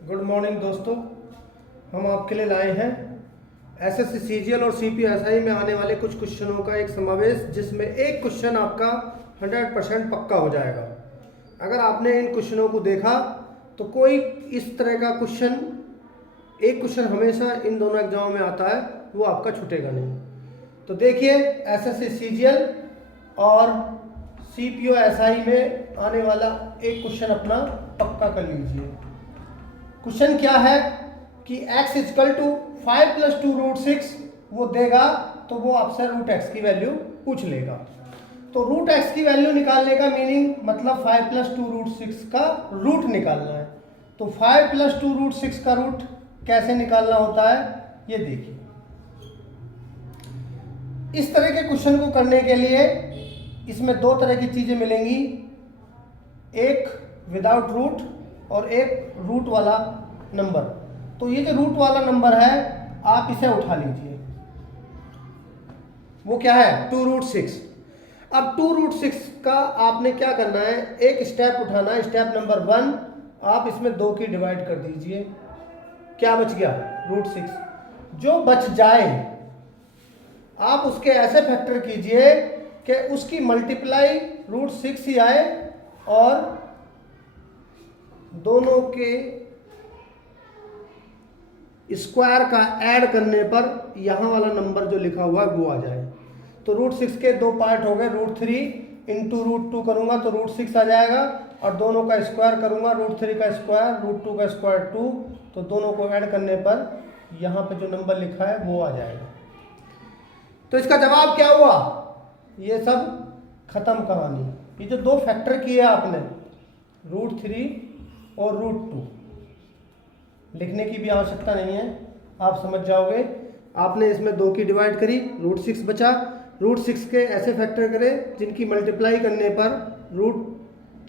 Good morning दोस्तों। हम आपके लिए लाए हैं एसएससी सीजीएल और सीपीएसआई में आने वाले कुछ क्वेश्चनों का एक समावेश, जिसमें एक क्वेश्चन आपका 100% पक्का हो जाएगा। अगर आपने इन क्वेश्चनों को देखा तो कोई इस तरह का क्वेश्चन, एक क्वेश्चन हमेशा इन दोनों एग्जामों में आता है, वो आपका छूटेगा नहीं। तो देखिए, एसएससी सीजीएल और सीपीओएसआई में आने वाला एक क्वेश्चन अपना पक्का कर लीजिए। क्वेश्चन क्या है कि x इजकल टू 5 + 2 रूट 6 वो देगा, तो वो आपसे रूट x की वैल्यू पूछ लेगा। तो रूट x की वैल्यू निकालने का मीनिंग मतलब 5 + 2 रूट 6 का रूट निकालना है। तो 5 + 2 रूट 6 का रूट कैसे निकालना होता है ये देखिए। इस तरह के क्वेश्चन को करने के लिए इसमें दो तरह की चीजें मिलेंगी, एक विदाउट रूट और एक रूट वाला नंबर। तो ये जो रूट वाला नंबर है आप इसे उठा लीजिए, वो क्या है 2 रूट 6। अब 2 रूट 6 का आपने क्या करना है, एक स्टेप उठाना है। स्टेप नंबर 1, आप इसमें 2 की डिवाइड कर दीजिए। क्या बच गया रूट 6। जो बच जाए आप उसके ऐसे फैक्टर कीजिए कि उसकी मल्टीप्लाई रूट 6 ही आए और दोनों के स्क्वायर का ऐड करने पर यहां वाला नंबर जो लिखा हुआ है वो आ जाए। तो रूट 6 के दो पार्ट हो गए, रूट 3 इंटू रूट 2 करूंगा तो रूट 6 आ जाएगा, और दोनों का स्क्वायर करूंगा, रूट 3 का स्क्वायर रूट 2 का स्क्वायर 2, तो दोनों को ऐड करने पर यहां पे जो नंबर लिखा है वो आ जाएगा। तो इसका जवाब क्या हुआ, ये सब खत्म कहानी। ये जो दो फैक्टर किए आपने रूट 3 और रूट 2, लिखने की भी आवश्यकता नहीं है, आप समझ जाओगे। आपने इसमें 2 की डिवाइड करी, रूट 6 बचा। रूट 6 के ऐसे फैक्टर करें जिनकी मल्टीप्लाई करने पर रूट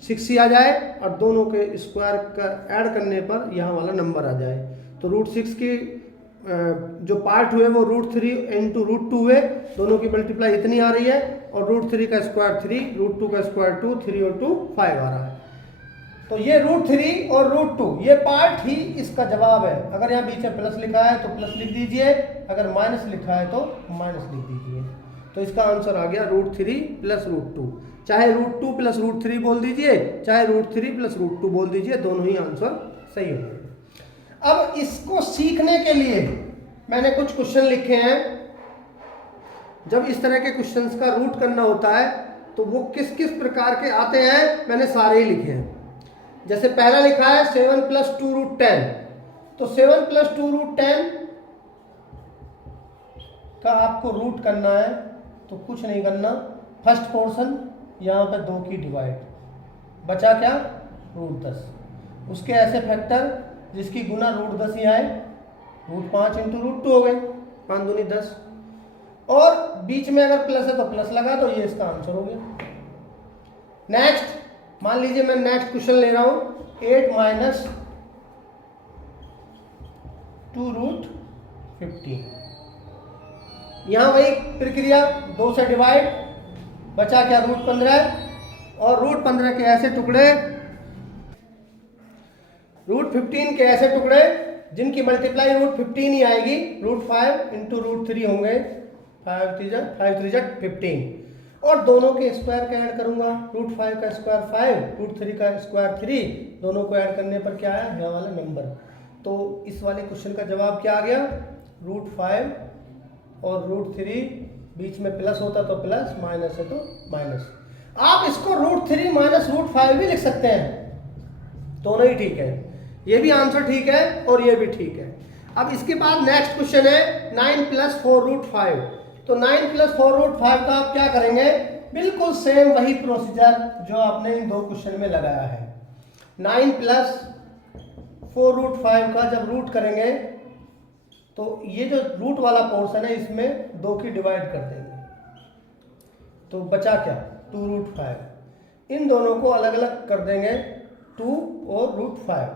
6 ही आ जाए और दोनों के स्क्वायर का ऐड करने पर यहाँ वाला नंबर आ जाए। तो रूट 6 की जो पार्ट हुए वो रूट 3 इंटू रूट 2 हुए, दोनों की मल्टीप्लाई इतनी आ रही है, और रूट 3 का स्क्वायर 3, रूट 2 का स्क्वायर 2, 3 और 2 5 आ रहा है। तो ये रूट 3 और रूट 2 ये पार्ट ही इसका जवाब है। अगर यहाँ बीच में प्लस लिखा है तो प्लस लिख दीजिए, अगर माइनस लिखा है तो माइनस लिख दीजिए। तो इसका आंसर आ गया रूट 3 + रूट 2। चाहे रूट 2 + रूट 3 बोल दीजिए, चाहे रूट 3 + रूट 2 बोल दीजिए, दोनों ही आंसर सही होंगे। अब इसको सीखने के लिए मैंने कुछ क्वेश्चन लिखे हैं। जब इस तरह के क्वेश्चंस का रूट करना होता है तो वो किस किस प्रकार के आते हैं, मैंने सारे ही लिखे हैं। जैसे पहला लिखा है 7 + 2 रूट 10, तो 7 + 2 रूट 10 का आपको रूट करना है, तो कुछ नहीं करना, फर्स्ट पोर्शन यहाँ पे 2 की डिवाइड, बचा क्या रूट 10। उसके ऐसे फैक्टर जिसकी गुना रूट 10 ही आए, रूट 5 इंटू रूट 2 हो गए, 5 दूनी 10, और बीच में अगर प्लस है तो प्लस लगा दो, ये इसका आंसर हो गया। नेक्स्ट मान लीजिए मैं नेक्स्ट क्वेश्चन ले रहा हूं 8 - 2 रूट 15। यहां वही प्रक्रिया, 2 से डिवाइड, बचा क्या रूट 15, और रूट 15 के ऐसे टुकड़े, रूट 15 के ऐसे टुकड़े जिनकी मल्टीप्लाई रूट 15 ही आएगी, रूट 5 इंटू रूट 3 होंगे, 5 3 15, और दोनों के स्क्वायर का ऐड करूंगा, रूट 5 का स्क्वायर 5, रूट 3 का स्क्वायर 3, दोनों को ऐड करने पर क्या है यहाँ वाला नंबर। तो इस वाले क्वेश्चन का जवाब क्या आ गया, रूट 5 और रूट 3, बीच में प्लस होता तो प्लस, माइनस है तो माइनस। आप इसको रूट 3 - रूट 5 भी लिख सकते हैं, दोनों ही ठीक है, ये भी आंसर ठीक है और ये भी ठीक है। अब इसके बाद नेक्स्ट क्वेश्चन है 9 + 4 रूट 5। तो 9 + 4 रूट 5 का आप क्या करेंगे, बिल्कुल सेम वही प्रोसीजर जो आपने इन 2 क्वेश्चन में लगाया है। 9 + 4 रूट 5 का जब रूट करेंगे तो ये जो रूट वाला पोर्शन है इसमें 2 की डिवाइड कर देंगे, तो बचा क्या 2 रूट 5। इन दोनों को अलग अलग कर देंगे, 2 और रूट 5।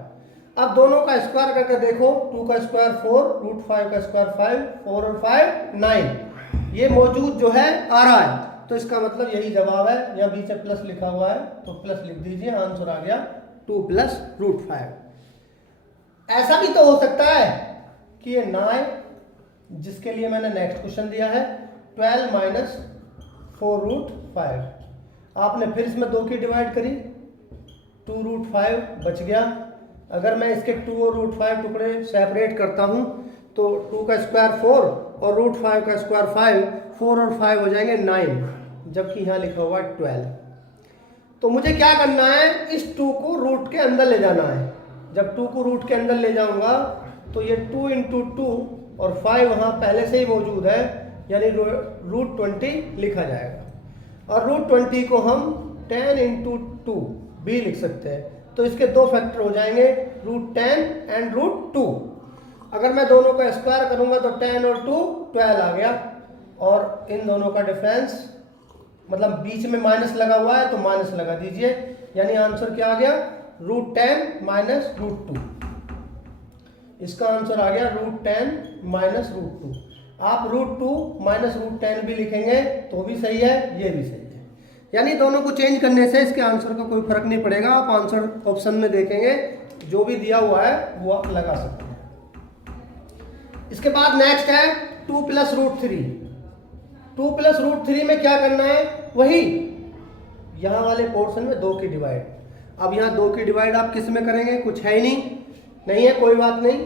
अब दोनों का स्क्वायर करके देखो, 2 का स्क्वायर 4, रूट 5 का स्क्वायर 5, 4 और 5 9, ये मौजूद जो है आ रहा है, तो इसका मतलब यही जवाब है। यहाँ बीच में प्लस लिखा हुआ है तो प्लस लिख दीजिए, आंसर आ गया 2 + रूट 5। ऐसा भी तो हो सकता है कि ये ना आए, जिसके लिए मैंने नेक्स्ट क्वेश्चन दिया है 12 माइनस 4√5। आपने फिर इसमें 2 की डिवाइड करी, 2√5 बच गया। अगर मैं इसके 2 और √5 टुकड़े सेपरेट करता हूं तो 2 का स्क्वायर 4 और √5 का स्क्वायर 5, 4 और 5 हो जाएंगे 9, जबकि यहाँ लिखा हुआ है 12। तो मुझे क्या करना है, इस 2 को रूट के अंदर ले जाना है। जब 2 को रूट के अंदर ले जाऊंगा तो ये 2 × 2 और 5 वहाँ पहले से ही मौजूद है, यानी √20 लिखा जाएगा। और √20 को हम 10 × 2 भी लिख सकते हैं। तो इसके 2 फैक्टर हो जाएंगे, √10 एंड √2। अगर मैं दोनों का स्क्वायर करूंगा तो 10 और 2 12 आ गया। और इन दोनों का डिफरेंस, मतलब बीच में माइनस लगा हुआ है तो माइनस लगा दीजिए, यानी आंसर क्या आ गया, √10 माइनस √2। इसका आंसर आ गया √10 माइनस √2। आप √2 माइनस √10 भी लिखेंगे तो भी सही है, ये भी सही है। यानी दोनों को चेंज करने से इसके आंसर का कोई फर्क नहीं पड़ेगा। आप आंसर ऑप्शन में देखेंगे, जो भी दिया हुआ है वो आप लगा सकते हैं। इसके बाद नेक्स्ट है 2 + √3। 2 + √3 में क्या करना है, वही यहाँ वाले पोर्शन में 2 की डिवाइड। अब यहाँ 2 की डिवाइड आप किस में करेंगे, कुछ है ही नहीं है, कोई बात नहीं।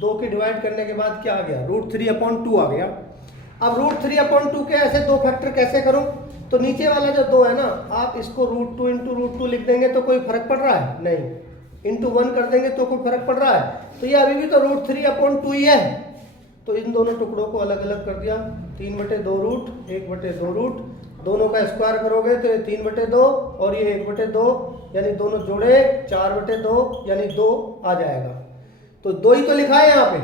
2 की डिवाइड करने के बाद क्या आ गया, √3/2 आ गया। अब √3/2 के ऐसे 2 फैक्टर कैसे करूं, तो नीचे वाला जो 2 है ना, आप इसको √2 × √2 लिख देंगे तो कोई फर्क पड़ रहा है नहीं, × 1 कर देंगे तो कोई फर्क पड़ रहा है, तो ये अभी भी तो √3/2 ही है। तो इन दोनों टुकड़ों को अलग अलग कर दिया, 3/2 रूट, 1/2 रूट। दोनों का स्क्वायर करोगे तो ये 3/2 और ये 1/2, यानी दोनों जोड़े 4/2, यानी 2 आ जाएगा। तो 2 ही तो लिखा है यहाँ पे।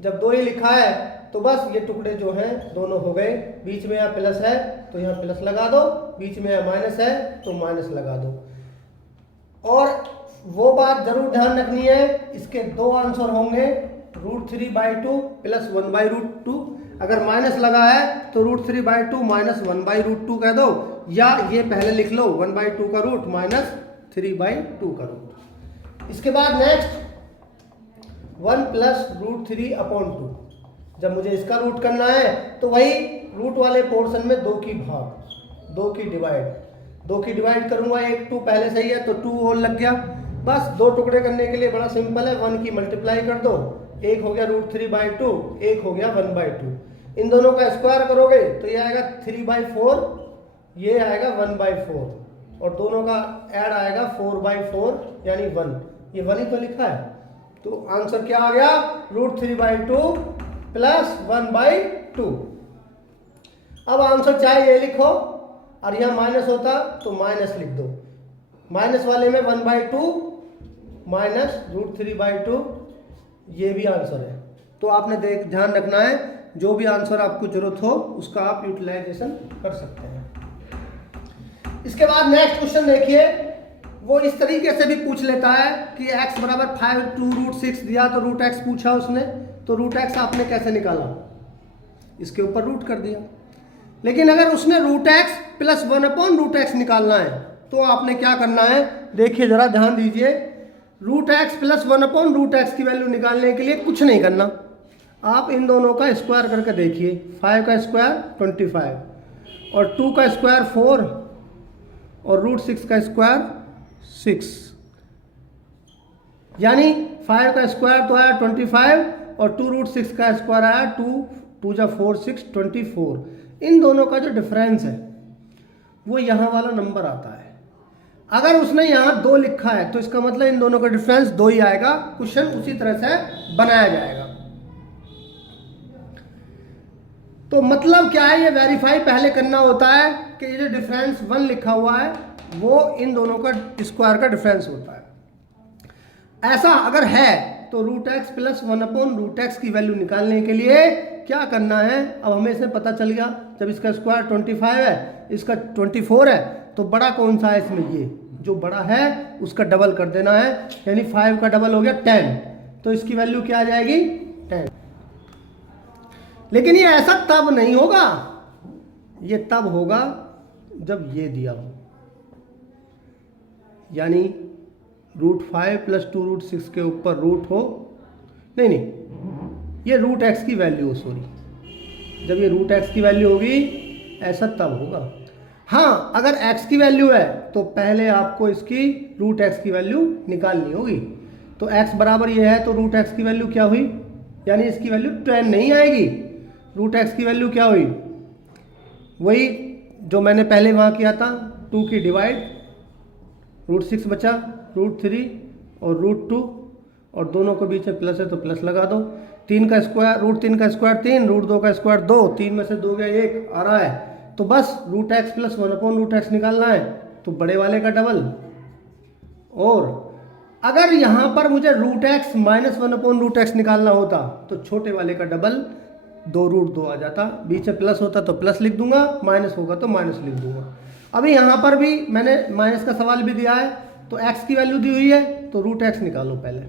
जब 2 ही लिखा है तो बस ये टुकड़े जो हैं दोनों हो गए। बीच में यहाँ प्लस है तो यहाँ प्लस लगा दो, बीच में यहाँ माइनस है तो माइनस लगा दो। और वो बात जरूर ध्यान रखनी है, इसके 2 आंसर होंगे, √3/2 + 1/√2। अगर माइनस लगा है तो √3/2 - 1/√2 कह दो, या ये पहले लिख लो 1/2 का रूट माइनस 3/2 का रूट। इसके बाद नेक्स्ट 1 + √3/2। जब मुझे इसका रूट करना है तो वही रूट वाले पोर्शन में 2 की भाग, 2 की डिवाइड। 2 की डिवाइड करूंगा, 1 2 पहले से ही है तो 2 और लग गया। बस 2 टुकड़े करने के लिए बड़ा सिंपल है, 1 की मल्टीप्लाई कर दो, एक हो गया √3/2, एक हो गया 1/2। इन दोनों का स्क्वायर करोगे तो ये आएगा 3/4, ये आएगा 1/4, और दोनों का ऐड आएगा 4/4, यानी 1। ये 1 ही तो लिखा है, तो आंसर क्या आ गया, √3/2 + 1/2। अब आंसर चाहे ये लिखो और यहाँ माइनस होता तो माइनस लिख दो। माइनस वाले में 1/2 माइनस √3/2, ये भी आंसर है। तो आपने ध्यान रखना है, जो भी आंसर आपको जरूरत हो उसका आप यूटिलाइजेशन कर सकते हैं। इसके बाद नेक्स्ट क्वेश्चन देखिए, वो इस तरीके से भी पूछ लेता है कि x = 5 2 √6 दिया तो √x पूछा उसने, तो √x आपने कैसे निकाला, इसके ऊपर रूट कर दिया। लेकिन अगर उसने √x + 1/√x निकालना है तो आपने क्या करना है, देखिए जरा ध्यान दीजिए। √x + 1/√x की वैल्यू निकालने के लिए कुछ नहीं करना, आप इन दोनों का स्क्वायर करके देखिए। 5 का स्क्वायर 25 और 2 का स्क्वायर 4 और √6 का स्क्वायर 6, यानी 5 का स्क्वायर तो आया 25 और 2 √6 का स्क्वायर आया 2 2 जा 4 6 24। इन दोनों का जो डिफरेंस है वो यहाँ वाला नंबर आता है। अगर उसने यहाँ 2 लिखा है तो इसका मतलब इन दोनों का डिफरेंस 2 ही आएगा। क्वेश्चन उसी तरह से बनाया जाएगा। तो मतलब क्या है, ये वेरीफाई पहले करना होता है कि ये जो डिफरेंस 1 लिखा हुआ है वो इन दोनों का स्क्वायर का डिफरेंस होता है। ऐसा अगर है तो √x + 1/√x की वैल्यू निकालने के लिए क्या करना है, अब हमें इसमें पता चल गया। जब इसका स्क्वायर 25 है, इसका 24 है, तो बड़ा कौन सा है इसमें, ये जो बड़ा है उसका डबल कर देना है, यानी 5 का डबल हो गया 10, तो इसकी वैल्यू क्या आ जाएगी 10। लेकिन ये ऐसा तब नहीं होगा, ये तब होगा जब ये दिया हो, यानी √5 प्लस 2√6 के ऊपर रूट हो, नहीं, ये √x की वैल्यू हो, सॉरी, जब ये √x की वैल्यू होगी ऐसा तब होगा। हाँ, अगर x की वैल्यू है तो पहले आपको इसकी √x की वैल्यू निकालनी होगी। तो x बराबर ये है तो √x की वैल्यू क्या हुई, यानी इसकी वैल्यू 10 नहीं आएगी। √x की वैल्यू क्या हुई, वही जो मैंने पहले वहाँ किया था, 2 की डिवाइड, √6 बचा, √3 और √2, और दोनों के बीच में प्लस है तो प्लस लगा दो। 3 का स्क्वायर, √3 का स्क्वायर 3, √2 का स्क्वायर 2, 3 में से 2 गया 1 आ रहा है, तो बस √x प्लस 1/√x निकालना है, तो बड़े वाले का डबल। और अगर यहाँ पर मुझे √x माइनस 1/√x निकालना होता तो छोटे वाले का डबल 2√2 आ जाता, बीच में प्लस होता तो प्लस लिख दूंगा, माइनस होगा तो माइनस लिख दूंगा। अभी यहाँ पर भी मैंने माइनस का सवाल भी दिया है, तो x की वैल्यू दी हुई है तो √x निकालो पहले।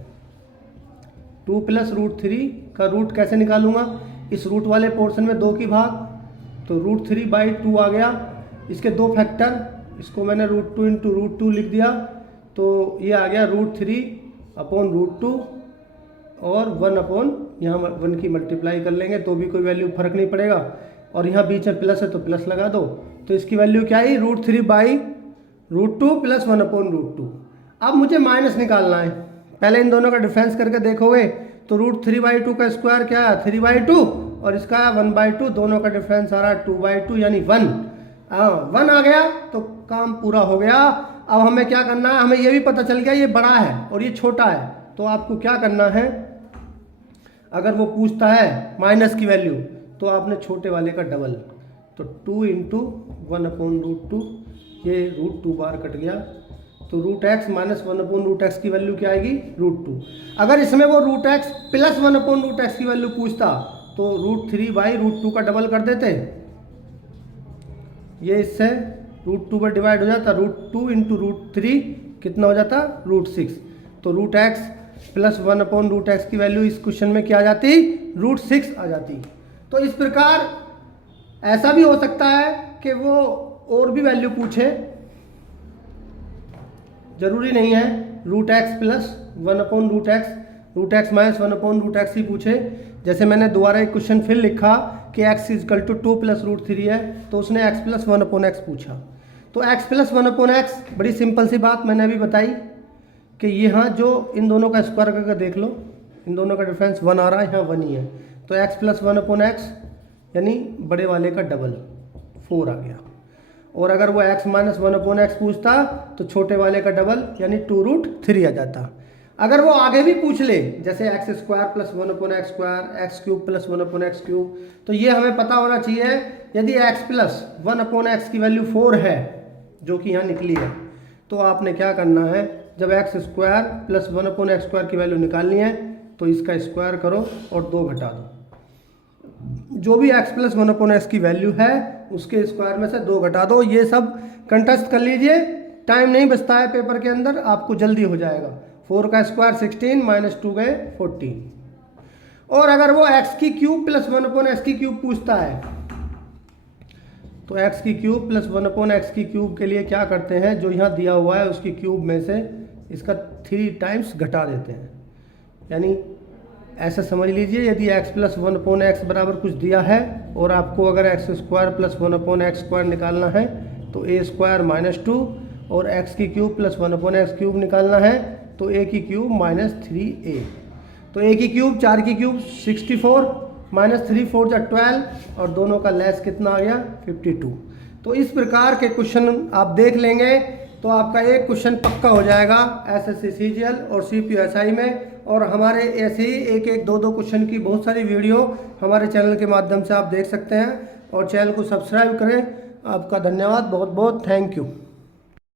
2 प्लस √3 का रूट कैसे निकालूंगा, इस रूट वाले पोर्शन में 2 की भाग, तो √3/2 आ गया। इसके 2 फैक्टर, इसको मैंने √2 इंटू √2 लिख दिया, तो ये आ गया √3/√2 और 1 यहाँ 1 की मल्टीप्लाई कर लेंगे तो भी कोई वैल्यू फर्क नहीं पड़ेगा, और यहाँ बीच में प्लस है तो प्लस लगा दो, तो इसकी वैल्यू क्या आई, √3/√2 प्लस 1/√2। अब मुझे माइनस निकालना है, पहले इन दोनों का डिफरेंस करके देखोगे तो √3/2 का स्क्वायर क्या है 3/2 और इसका 1/2, दोनों का डिफरेंस आ रहा है 2/2 यानी 1 आ गया, तो काम पूरा हो गया। अब हमें क्या करना है, हमें ये भी पता चल गया ये बड़ा है और ये छोटा है, तो आपको क्या करना है, अगर वो पूछता है माइनस की वैल्यू तो आपने छोटे वाले का डबल, तो 2 इंटू 1/√2, ये √2 बार कट गया, तो √x माइनस 1/√x की वैल्यू क्या आएगी √2। अगर इसमें वो √x प्लस 1/√x की वैल्यू पूछता तो √3/√2 का डबल कर देते, ये इससे √2 पर डिवाइड हो जाता, √2 इंटू √3 कितना हो जाता √6, तो √x प्लस 1/√x की वैल्यू इस क्वेश्चन में क्या आ जाती √6 आ जाती। तो इस प्रकार ऐसा भी हो सकता है कि वो और भी वैल्यू पूछे, जरूरी नहीं है √x plus 1/√x, √x minus 1/√x ही पूछे। जैसे मैंने दोबारा एक क्वेश्चन फिर लिखा कि x इजकल टू 2 प्लस √3 है, तो उसने x प्लस 1/x पूछा, तो x प्लस 1/x बड़ी सिंपल सी बात मैंने अभी बताई कि यहाँ जो इन दोनों का स्क्वायर करके देख लो, इन दोनों का डिफरेंस 1 आ रहा है, यहाँ 1 ही है, तो x प्लस 1/x यानी बड़े वाले का डबल 4 आ गया। और अगर वो x माइनस 1/x पूछता तो छोटे वाले का डबल यानी 2√3 आ जाता। अगर वो आगे भी पूछ ले, जैसे x² plus 1/x², x³ plus 1/x³, तो ये हमें पता होना चाहिए, यदि x प्लस 1/x की वैल्यू 4 है जो कि यहाँ निकली है, तो आपने क्या करना है, जब x² प्लस 1/x² की वैल्यू निकालनी है तो इसका स्क्वायर करो और 2 घटा दो, जो भी x प्लस 1/x की वैल्यू है उसके स्क्वायर में से 2 घटा दो। ये सब कंटेस्ट कर लीजिए, टाइम नहीं बचता है पेपर के अंदर, आपको जल्दी हो जाएगा। 4 का स्क्वायर 16 माइनस 2 गए 14। और अगर वो x³ प्लस 1/x³ पूछता है तो x³ प्लस 1/x³ के लिए क्या करते हैं, जो यहाँ दिया हुआ है उसकी क्यूब में से इसका 3 टाइम्स घटा देते हैं, यानी ऐसा समझ लीजिए, यदि x प्लस 1/x बराबर कुछ दिया है और आपको अगर x² प्लस 1/x² निकालना है तो a² माइनस 2 और x³ प्लस 1/x³ निकालना है तो a³ माइनस 3a, तो a³ 4³ 64 माइनस 3 4 जा 12 और दोनों का लेस कितना आ गया 52। तो इस प्रकार के क्वेश्चन आप देख लेंगे तो आपका एक क्वेश्चन पक्का हो जाएगा SSC CGL और CPSI में। और हमारे ऐसे ही एक एक 2 क्वेश्चन की बहुत सारी वीडियो हमारे चैनल के माध्यम से आप देख सकते हैं, और चैनल को सब्सक्राइब करें। आपका धन्यवाद, बहुत बहुत थैंक यू।